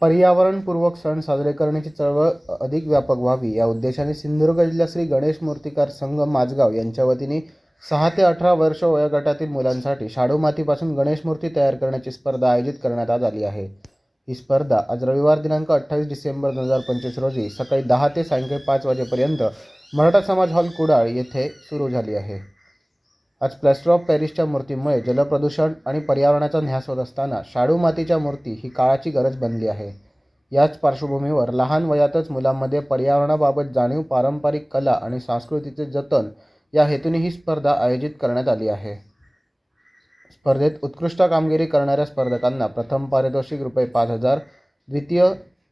पर्यावरणपूर्वक सण साजरे करण्याची चळवळ अधिक व्यापक व्हावी. या उद्देशाने सिंधुदुर्ग जिल्हा श्री गणेश मूर्तिकार संघ माझगाव यांच्या वतीने सहा ते अठरा वर्ष वयोगटातील मुलांसाठी शाडू मातीपासून गणेश मूर्ती तयार करण्याची स्पर्धा आयोजित करण्यात आज आली आहे. ही स्पर्धा आज रविवार दिनांक अठ्ठावीस डिसेंबर दोन हजार पंचवीस रोजी सकाळी दहा ते सायंकाळी पाच वाजेपर्यंत मराठा समाज हॉल कुडाळ येथे सुरू झाली आहे. आज प्लॅस्टर ऑफ पॅरिसच्या मूर्तीमुळे जलप्रदूषण आणि पर्यावरणाचा न्यास होत असताना शाडू मातीच्या मूर्ती ही काळाची गरज बनली आहे. याच पार्श्वभूमीवर लहान वयातच मुलांमध्ये पर्यावरणाबाबत जाणीव पारंपरिक कला आणि संस्कृतीचे जतन या हेतूने ही स्पर्धा आयोजित करण्यात आली आहे. स्पर्धेत उत्कृष्ट कामगिरी करणाऱ्या स्पर्धकांना प्रथम पारितोषिक रुपये पाच हजार द्वितीय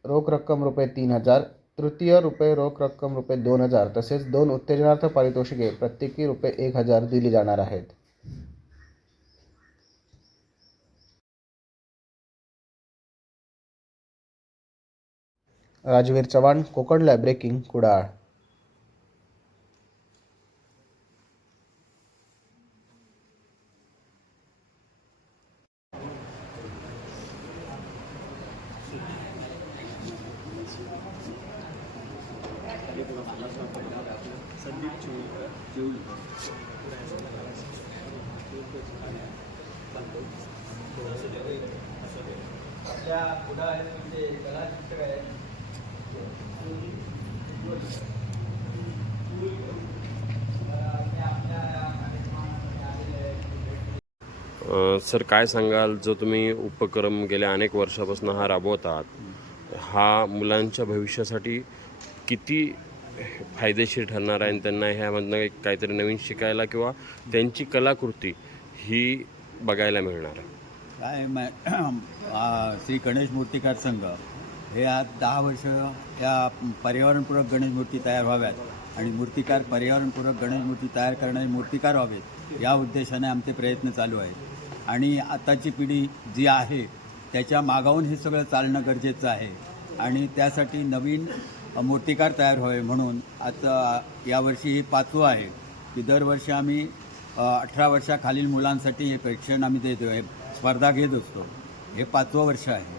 रोख रक्कम रुपये तीन हजार तृतीय रुपये रोख रक्कम रुपये दोन हजार तसेच दोन उत्तेजनार्थ पारितोषिके प्रत्येकी रुपये एक हजार दिली जाणार आहेत. Rajveer Chavan Konkan lab breaking Kudal. Sir काय सांगाल? जो तुम्ही उपक्रम गेल्या अनेक वर्षापासून हा राबवतात हा मुलांच्या भविष्यासाठी किती फायदेशीर ठरणार आहे आणि त्यांना ह्यामधनं काहीतरी नवीन शिकायला किंवा त्यांची कलाकृती ही बघायला मिळणार आहे. काय मा- श्री गणेश मूर्तिकार संघ हे आज दहा वर्ष या पर्यावरणपूरक गणेश मूर्ती तयार व्हाव्यात आणि मूर्तिकार पर्यावरणपूरक गणेश मूर्ती तयार करणारे मूर्तिकार व्हावेत या उद्देशाने आमचे प्रयत्न चालू आहेत. आणि आताची पिढी जी आहे त्याच्या मागाहून हे सगळं चालणं गरजेचं आहे. आणि त्यासाठी नवीन मूर्तिकार तयार व्हावे म्हणून आता यावर्षी ही पाचवं आहे की दरवर्षी आम्ही अठरा वर्षाखालील मुलांसाठी हे परीक्षण आम्ही देतो हे स्पर्धा घेत असतो. हे पाचवं वर्ष आहे.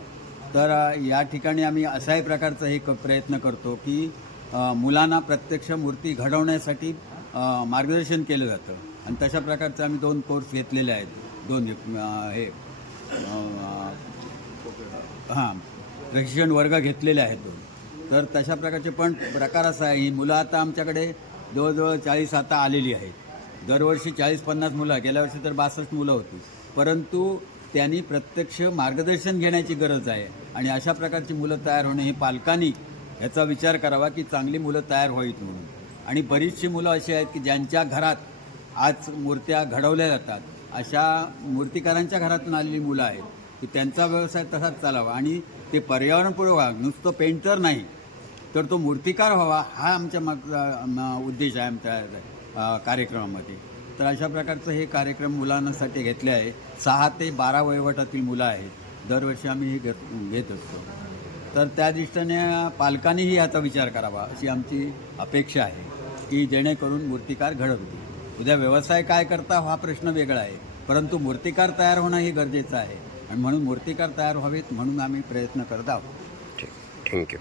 तर या ठिकाणी आम्ही असाही प्रकारचा हे क प्रयत्न करतो की मुलांना प्रत्यक्ष मूर्ती घडवण्यासाठी मार्गदर्शन केलं जातं. आणि तशा प्रकारचे आम्ही दोन कोर्स घेतलेले आहेत. दोन हे हां प्रशिक्षण वर्ग घेतलेले आहेत दोन. तर तशा प्रकारचे पण प्रकार असा आहे. ही मुलं आता आमच्याकडे जवळजवळ चाळीस आता आलेली आहेत. दरवर्षी चाळीस पन्नास मुलं गेल्या वर्षी तर बासष्ट मुलं होती. परंतु त्यांनी प्रत्यक्ष मार्गदर्शन घेण्याची गरज आहे आणि अशा प्रकारची मुलं तयार होणे हे पालकांनी ह्याचा विचार करावा की चांगली मुलं तयार व्हावीत म्हणून. आणि बरीचशी मुलं अशी आहेत की ज्यांच्या घरात आज मूर्त्या घडवल्या जातात. अशा मूर्तिकारांच्या घरातून आलेली मुलं आहेत की त्यांचा व्यवसाय तसाच चालावा आणि ते पर्यावरणपूर्वक व्हावं. नुसतं पेंटर नाही. तर तो मूर्तिकार व्हावा हा आमच्या मागचा म, उद्देश आहे आमच्या कार्यक्रमामध्ये. तर अशा प्रकारचं हे कार्यक्रम मुलांसाठी घेतले आहे. सहा ते बारा वयोगटातील मुलं आहेत. दरवर्षी आम्ही हे घेत घेत असतो. तर त्या दृष्टीने पालकांनीही याचा विचार करावा अशी आमची अपेक्षा आहे की जेणेकरून मूर्तिकार घडत होती उद्या व्यवसाय काय करता हा प्रश्न वेगळा आहे. परंतु मूर्तिकार तयार होणं हे गरजेचं आहे. आणि म्हणून मूर्तिकार तयार व्हावेत म्हणून आम्ही प्रयत्न करत आहोत. ठीक थँक्यू.